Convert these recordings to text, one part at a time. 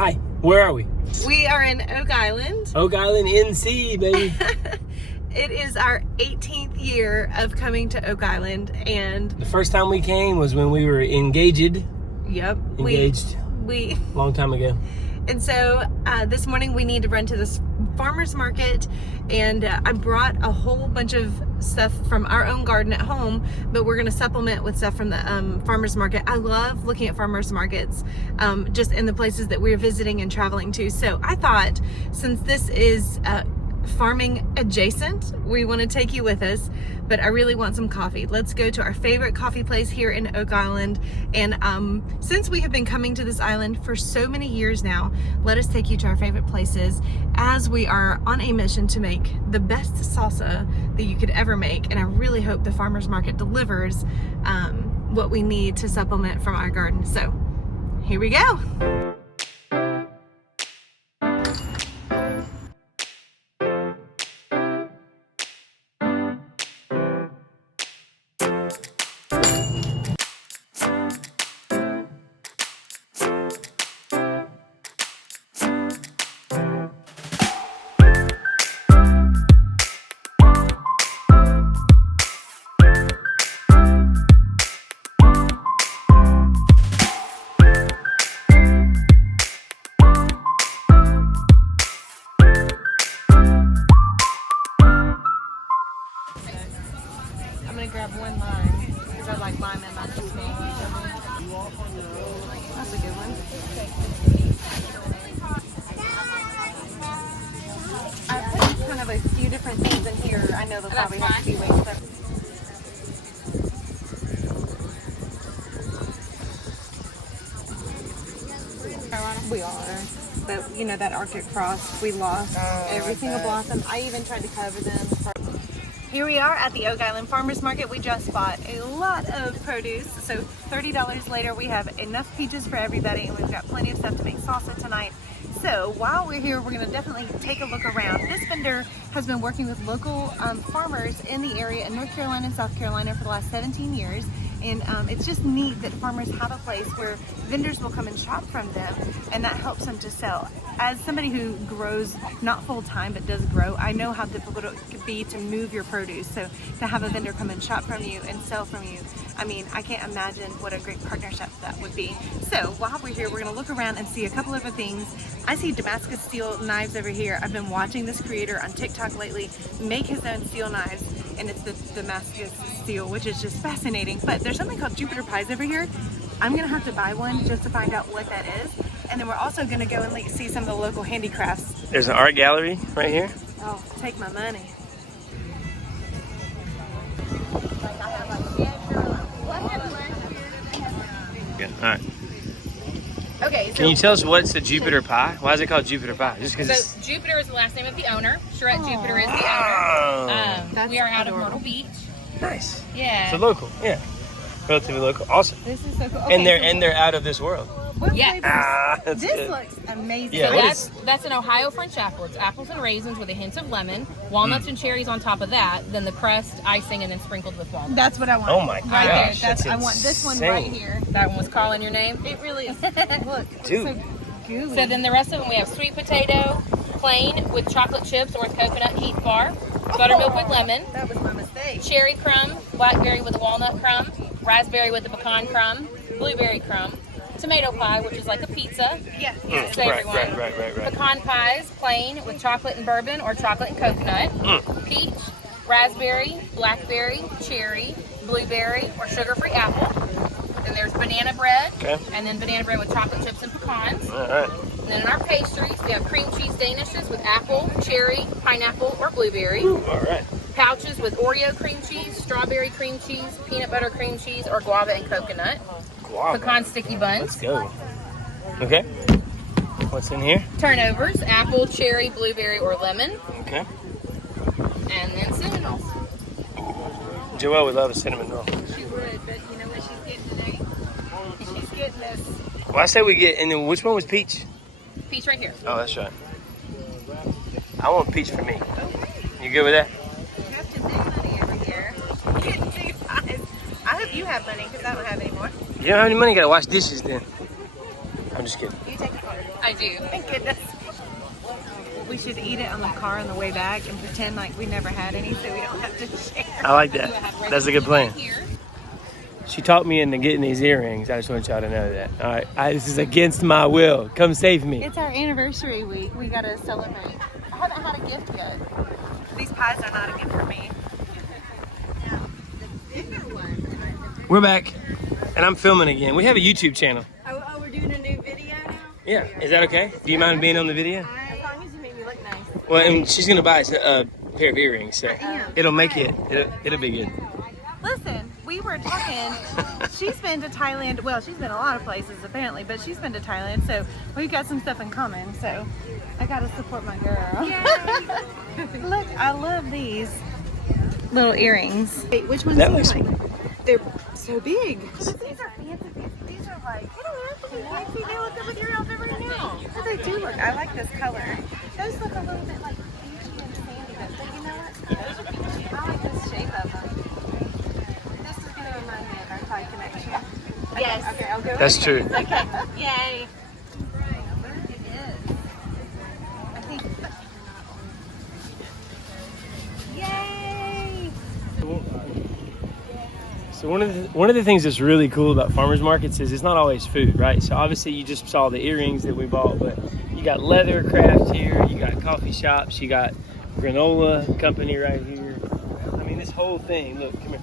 Hi, where are we? We are in Oak Island. Oak Island, NC, baby. It is our 18th year of coming to Oak Island, and The first time we came was when we were engaged. yep, Engaged. We Long time ago. and so this morning we need to run to this farmer's market, and I brought a whole bunch of stuff from our own garden at home, but we're going to supplement with stuff from the farmer's market. I love looking at farmer's markets just in the places that we're visiting and traveling to. So I thought, since this is farming adjacent, we want to take you with us, but I really want some coffee. Let's go to our favorite coffee place here in Oak Island. And since we have been coming to this island for so many years now, let us take you to our favorite places as we are on a mission to make the best salsa that you could ever make. And I really hope the farmer's market delivers what we need to supplement from our garden. So here we go. I'm gonna grab one lime because I like lime in my smoothie. That's a good one. I put kind of a few different things in here. I know they'll probably have to be way separate. We are. But you know, that Arctic frost, we lost every single blossom. I even tried to cover them. Here we are at the Oak Island Farmers Market. We just bought a lot of produce. So $30 later, we have enough peaches for everybody, and we've got plenty of stuff to make salsa tonight. So while we're here, we're gonna definitely take a look around. This vendor has been working with local farmers in the area in North Carolina and South Carolina for the last 17 years. And it's just neat that farmers have a place where vendors will come and shop from them, and that helps them to sell. As somebody who grows, not full time, but does grow, I know how difficult it could be to move your produce. So to have a vendor come and shop from you and sell from you, I mean, I can't imagine what a great partnership that would be. So while we're here, we're gonna look around and see a couple of other things. I see Damascus steel knives over here. I've been watching this creator on TikTok lately make his own steel knives, and it's the Damascus steel, which is just fascinating. But there's something called Jupiter pies over here. I'm gonna have to buy one just to find out what that is. And then we're also gonna go and see some of the local handicrafts. There's an art gallery right here. Oh, take my money. Yeah. All right. Okay, so Can you tell us what's the Jupiter pie? Why is it called Jupiter pie? Just because it's... So Jupiter is the last name of the owner. Charette Jupiter is the Oh. owner. We are out of Myrtle Beach. Nice. Yeah. So local, yeah. Relatively local. Awesome. this is so cool. Okay, And they're out of this world. what Yeah. flavors? That's This good. looks amazing. Yeah, So what that's an Ohio French apple. It's apples and raisins with a hint of lemon, walnuts and cherries on top of that, then the crust, icing, and then sprinkled with walnuts. That's what I want. Oh my Right there. gosh, That's, that's I want this one insane. right here. That one was calling your name. It really is. Look, it's Dude. so gooey. So then the rest of them, we have sweet potato, plain with chocolate chips or with coconut Heath bar, buttermilk with lemon, That was my mistake. cherry crumb, blackberry with a walnut crumb, raspberry with a pecan crumb, blueberry crumb, tomato pie, which is like a pizza. Yeah. It's a savory Right. one. Pecan pies, plain with chocolate and bourbon or chocolate and coconut. Peach, raspberry, blackberry, cherry, blueberry, or sugar-free apple. Then there's banana bread, Okay. and then banana bread with chocolate chips and pecans. All right. And then in our pastries, we have cream cheese danishes with apple, cherry, pineapple, or blueberry. All right. Pouches with Oreo cream cheese, strawberry cream cheese, peanut butter cream cheese, or guava and coconut. Guava. Pecan sticky buns. Let's go. Okay. What's in here? Turnovers, apple, cherry, blueberry, or lemon. Okay. And then cinnamon rolls. Joelle would love a cinnamon roll. She would, but you know what she's getting today? She's getting this. Well, I say we get, and then which one was peach? Peach right here. Oh, that's right. I want peach for me. You good with that? You have to make money every year. You guys, I hope you have money because I don't have any more. You don't have any money, you gotta wash dishes then. I'm just kidding. You take the card. I do. Thank goodness. We should eat it on the car on the way back and pretend like we never had any so we don't have to share. I like that. That's a good plan. She talked me into getting these earrings. I just want y'all to know that. All right, this is against my will. Come save me. It's our anniversary week. We gotta celebrate. I haven't had a gift yet. These pies are not a gift for me. We're back, and I'm filming again. We have a YouTube channel. Oh, we're doing a new video now? Yeah, is that okay? Do you mind being on the video? As long as you make me look nice. Well, and she's gonna buy us a pair of earrings, so it'll make it'll be good. Listen, we were talking. She's been to Thailand. Well, she's been a lot of places apparently, but she's been to Thailand, so we've got some stuff in common. So I gotta support my girl. Look, I love these little earrings. Wait, which ones That do you looks- like? They're so big. These are fancy. These are like, they don't have to be fancy. They look good with your outfit right now. But they do look. I like this color. Those look a little bit like beachy and sandy, but you know what? Those are beachy. I like this shape of them. This is gonna remind me of our Thai connection. Okay, yes. Okay, I'll go. That's true. Okay. Yay. It is. I think. Yay. So one of the things that's really cool about farmers markets is it's not always food, right? So obviously you just saw the earrings that we bought, but you got leather crafts here, you got coffee shops, you got granola company right here. I mean, this whole thing. Look, come here.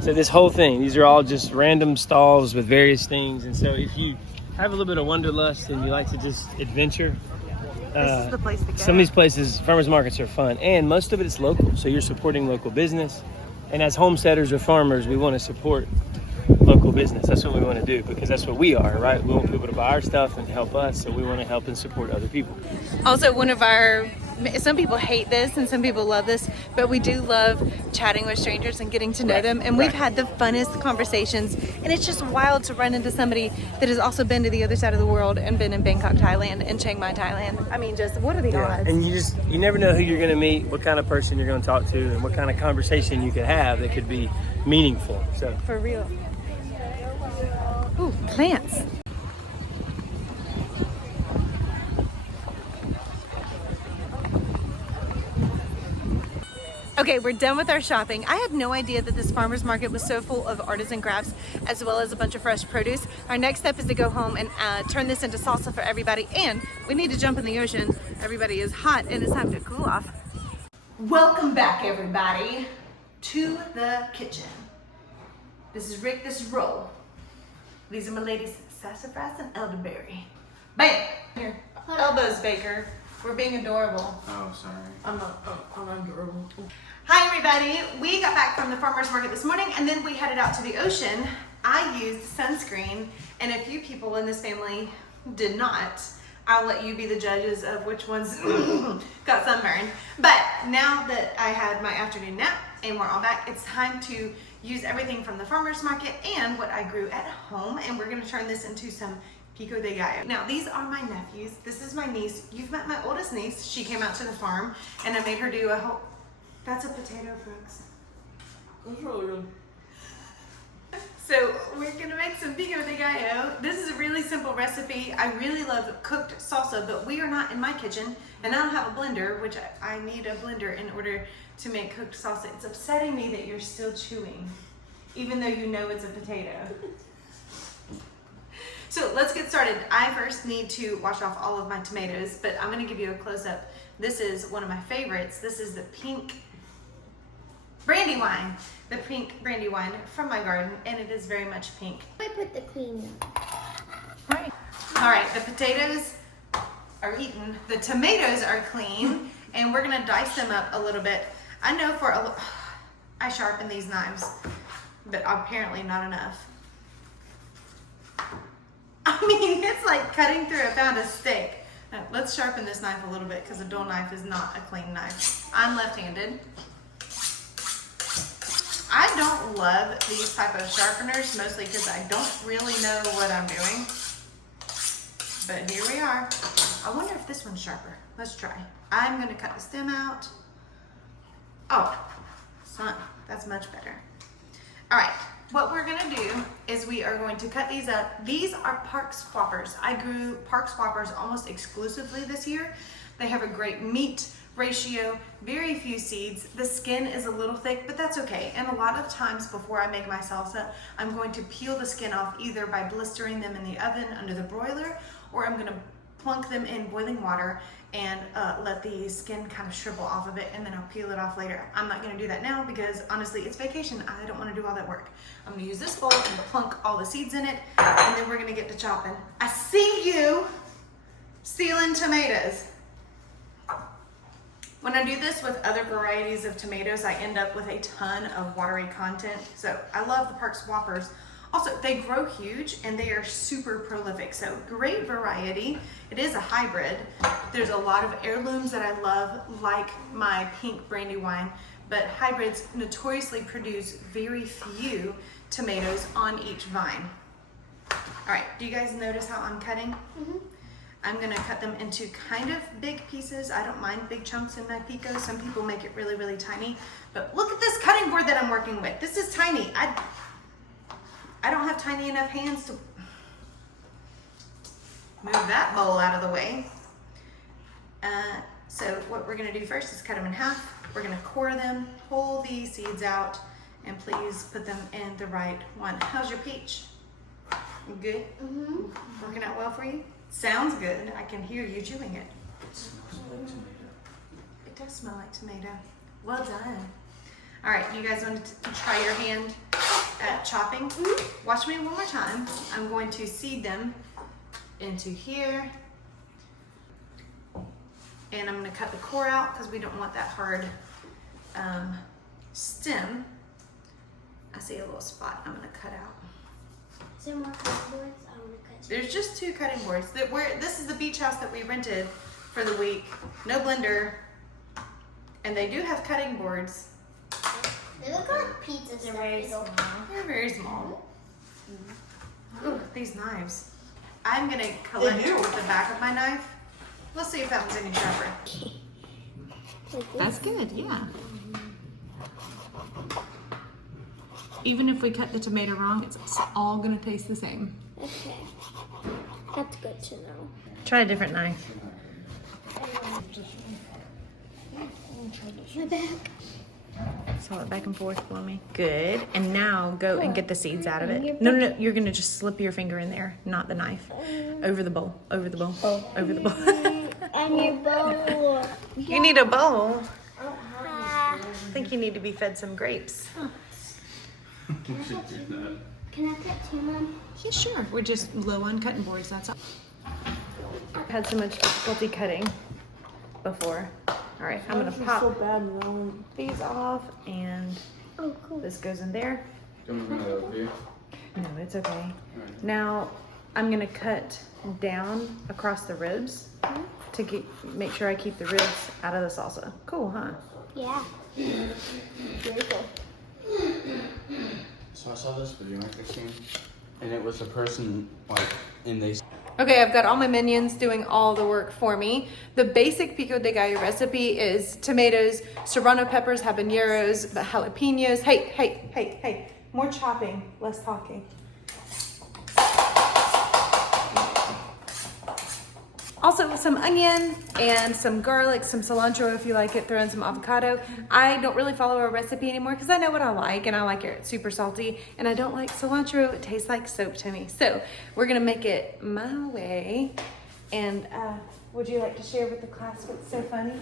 So this whole thing, these are all just random stalls with various things. And so if you have a little bit of wanderlust and you like to just adventure, This is the place to go. some of these places, farmers markets are fun, and most of it is local. So you're supporting local business. And as homesteaders or farmers, we want to support local business. That's what we want to do because that's what we are, right? We want people to buy our stuff and help us. So we want to help and support other people. Also, some people hate this and some people love this, but we do love chatting with strangers and getting to know them. And we've had the funnest conversations. And it's just wild to run into somebody that has also been to the other side of the world and been in Bangkok, Thailand and Chiang Mai, Thailand. I mean, just what are the odds? And you never know who you're going to meet, what kind of person you're going to talk to, and what kind of conversation you could have that could be meaningful. So For real. Ooh, plants. Okay, we're done with our shopping. I had no idea that this farmer's market was so full of artisan crafts as well as a bunch of fresh produce. Our next step is to go home and turn this into salsa for everybody, and we need to jump in the ocean. Everybody is hot and it's time to cool off. Welcome back, everybody, to the kitchen. This is Rick, this is Roll. These are my ladies, sassafras and elderberry. Bam! Here, elbows, Baker. We're being adorable. Oh, sorry. I'm adorable. Hi, everybody. We got back from the farmer's market this morning, and then we headed out to the ocean. I used sunscreen, and a few people in this family did not. I'll let you be the judges of which ones got sunburned. But now that I had my afternoon nap and we're all back, it's time to use everything from the farmer's market and what I grew at home, and we're gonna turn this into some Pico de Gallo. Now, these are my nephews. This is my niece. You've met my oldest niece. She came out to the farm, and I made her do a whole... That's a potato, Brooks. That's really good. So we're gonna make some Pico de Gallo. This is a really simple recipe. I really love cooked salsa, but we are not in my kitchen, and I don't have a blender, which I need a blender in order to make cooked salsa. It's upsetting me that you're still chewing, even though you know it's a potato. So let's get started. I first need to wash off all of my tomatoes, but I'm gonna give you a close-up. This is one of my favorites. This is the pink brandy wine. The pink brandy wine from my garden, and it is very much pink. I put the cream in. Right. All right, the potatoes are eaten. The tomatoes are clean, and we're gonna dice them up a little bit. I know I sharpen these knives, but apparently not enough. I mean, it's like cutting through a pound of steak. Now, let's sharpen this knife a little bit because a dull knife is not a clean knife. I'm left-handed. I don't love these type of sharpeners, mostly because I don't really know what I'm doing. But here we are. I wonder if this one's sharper. Let's try. I'm gonna cut the stem out. Oh, son, that's much better. All right, what we're gonna do is we are going to cut these up. These are Park Swappers. I grew Park Swappers almost exclusively this year. They have a great meat ratio, very few seeds. The skin is a little thick, but that's okay. And a lot of times before I make my salsa, I'm going to peel the skin off either by blistering them in the oven under the broiler, or I'm gonna plunk them in boiling water and let the skin kind of shrivel off of it, and then I'll peel it off later. I'm not gonna do that now because honestly, it's vacation. I don't wanna do all that work. I'm gonna use this bowl and plunk all the seeds in it, and then we're gonna get to chopping. I see you stealing tomatoes. When I do this with other varieties of tomatoes, I end up with a ton of watery content. So I love the Park Swappers. Also, they grow huge and they are super prolific. So great variety. It is a hybrid. There's a lot of heirlooms that I love, like my pink brandywine, but hybrids notoriously produce very few tomatoes on each vine. All right, do you guys notice how I'm cutting? Mm-hmm. I'm gonna cut them into kind of big pieces. I don't mind big chunks in my Pico. Some people make it really, really tiny. But look at this cutting board that I'm working with. This is tiny. I don't have tiny enough hands to move that bowl out of the way. So what we're gonna do first is cut them in half. We're gonna core them, pull the seeds out, and please put them in the right one. How's your peach? Good? Mm-hmm. Working out well for you? Sounds good. I can hear you chewing it. It smells like tomato. It does smell like tomato. Well done. All right, you guys want to try your hand at chopping? Watch me one more time. I'm going to seed them into here. And I'm going to cut the core out because we don't want that hard stem. I see a little spot I'm going to cut out. Is there more cutting boards? I want to cut. There's just 2 cutting boards. This is the beach house that we rented for the week. No blender. And they do have cutting boards. They look like pizzas. They're very small. They're very small. Ooh, these knives. I'm gonna collect with the back of my knife. Let's see if that one's any sharper. That's good, yeah. Even if we cut the tomato wrong, it's all gonna taste the same. Okay. That's good to know. Try a different knife. My back. Saw it back and forth for me. Good. And now go and get the seeds out of it. No. You're gonna just slip your finger in there, not the knife. Over the bowl. Over the bowl. Over the bowl. I need a bowl. You need a bowl. I I think you need to be fed some grapes. Can I cut 2, Mom? Yeah, sure. We're just low on cutting boards, that's all. I've had so much difficulty cutting before. All right, I'm gonna pop these off, and Oh, cool. this goes in there. Do you want me to help you? No, it's okay. Now, I'm gonna cut down across the ribs to make sure I keep the ribs out of the salsa. Cool, huh? Yeah. Very cool. So I saw this video, Christine, and it was a person and they. Okay, I've got all my minions doing all the work for me. The basic Pico de Gallo recipe is tomatoes, serrano peppers, habaneros, jalapenos. Hey, more chopping, less talking. Also some onion and some garlic, some cilantro if you like it, throw in some avocado. I don't really follow a recipe anymore because I know what I like, and I like it super salty, and I don't like cilantro. It tastes like soap to me. So we're gonna make it my way. And would you like to share with the class what's so funny?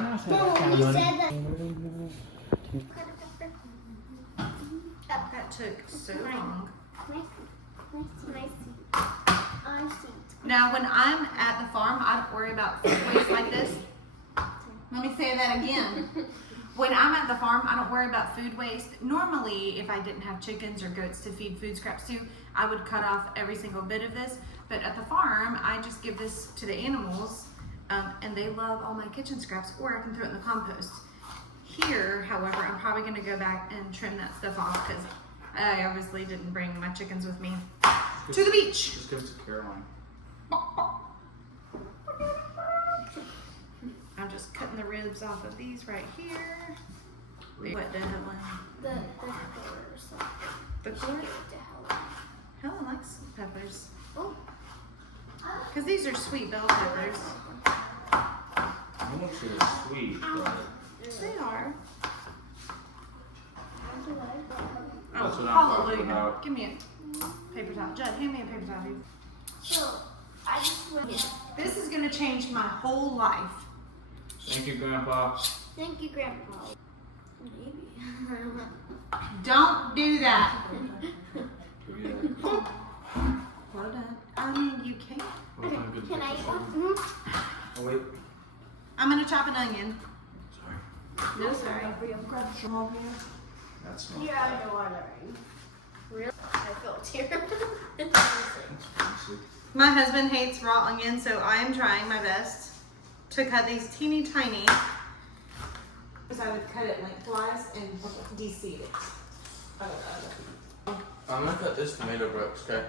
Mom, you said that. That took so long. Nice. I see. Now, when I'm at the farm, I don't worry about food waste like this. Let me say that again. When I'm at the farm, I don't worry about food waste. Normally, if I didn't have chickens or goats to feed food scraps to, I would cut off every single bit of this. But at the farm, I just give this to the animals, and they love all my kitchen scraps, or I can throw it in the compost. Here, however, I'm probably gonna go back and trim that stuff off because I obviously didn't bring my chickens with me to the beach. Just give it to Caroline. I'm just cutting the ribs off of these right here. What did Helen? The peppers. The core? To Helen. Helen likes peppers. Oh. Because these are sweet bell peppers. I won't say it's sweet, but They are. that's what I'm talking Hallelujah. about. Give me a paper towel. Judd, hand me a paper towel. Dude. So, I just went. This is going to change my whole life. Thank you, Grandpa. Thank you, Grandpa. Maybe. Don't do that. Yeah. Well done. I mean, you can. Well, I'm good Can I with eat this one. one? Oh, wait. I'm going to chop an onion. Sorry. No, sorry. That's not You're out of water. Really? I feel terrible. fancy. My husband hates raw onions, so I am trying my best to cut these teeny tiny. Because I would cut it lengthwise and de-seed it. I'm gonna cut this tomato brooks, okay?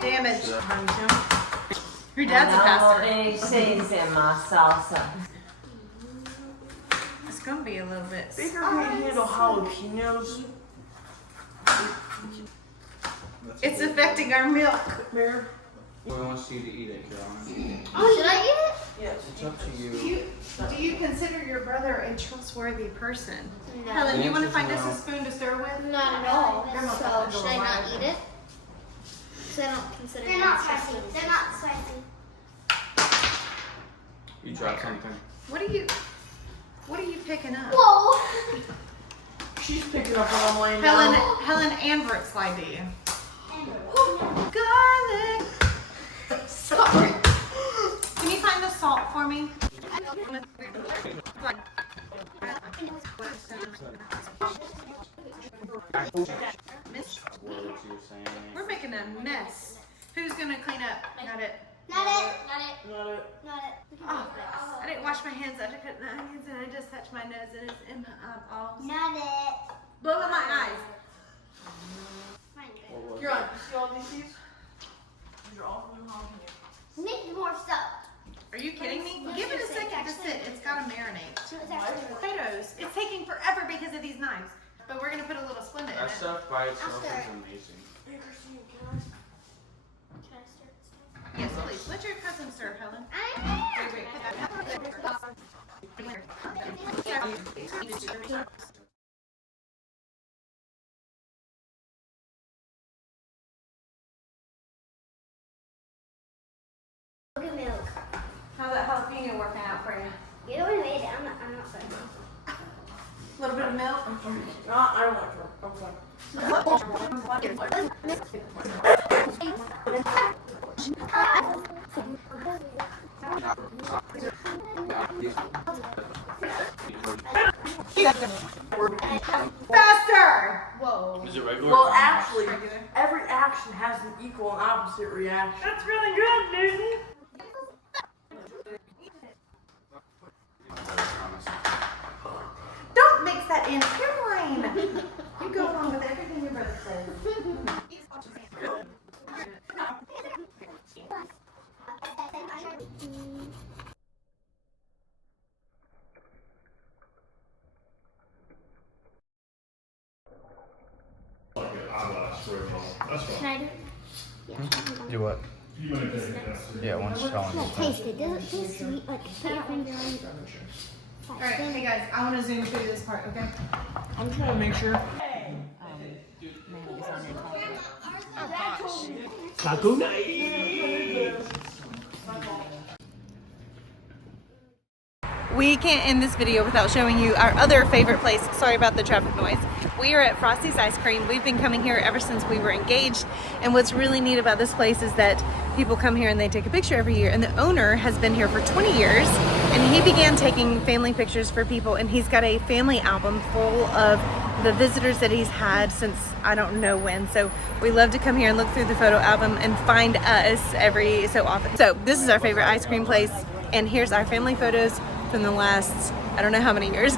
Damage. Yeah. Your dad's a pastor. Big things in my salsa. It's gonna be a little bit. Baker can't handle jalapenos. It's affecting our milk. Who wants you to eat it, Carolyn? Oh, should I eat it? Yes. It's up to Do you. you consider your brother a trustworthy person? No. Helen, you want to The find answer's us a spoon to stir with? Not at all. Grandma So, thought should I not eat it? So I don't consider They're not spicy. They're not spicy. You dropped something. What are you picking up? Whoa! She's picking up what I'm laying down. Helen and Brooke lied to you. Garlic. Sorry. Can you find the salt for me? Words you're saying. We're making a mess. Who's gonna clean up? Not it. Not it. Not it. Not it. Not it. Oh, I didn't wash my hands after cutting the onions, and I just touched my nose and it's in my eyeballs. Not it. Blow in my eyes. Mine good. What was You're it? on. You see all these? These are all from jalapenos. Need more stuff. Are you kidding me? Give it a second to sit. It's gotta marinate. It's actually good. Potatoes. It's taking forever because of these knives. But we're gonna put a little Splenda in That it. stuff by itself After. is amazing. Hey, Christine, can I? Can I start stuff? Yes, please. Let your cousin stir, Helen. Look at milk. How's that jalapeno working out for you? You don't want to eat it. I'm not sorry. A little bit of milk. No, I don't like her. I'm fine. Faster! Whoa. Is it regular? Well, actually, every action has an equal and opposite reaction. That's really good, Newton. Don't mix that in. Caroline! You go along with everything your brother says. Can I do it? Do what? Yeah, once telling No, taste it. Does it taste sweet? Like, put your finger on it. Alright, hey guys, I want to zoom through this part, okay? I'm trying to make sure. Taco night! We can't end this video without showing you our other favorite place. Sorry about the traffic noise. We are at Frosty's Ice Cream. We've been coming here ever since we were engaged. And what's really neat about this place is that people come here and they take a picture every year. And the owner has been here for 20 years. And he began taking family pictures for people. And he's got a family album full of the visitors that he's had since I don't know when. So we love to come here and look through the photo album and find us every so often. So this is our favorite ice cream place. And here's our family photos from the last, I don't know how many years.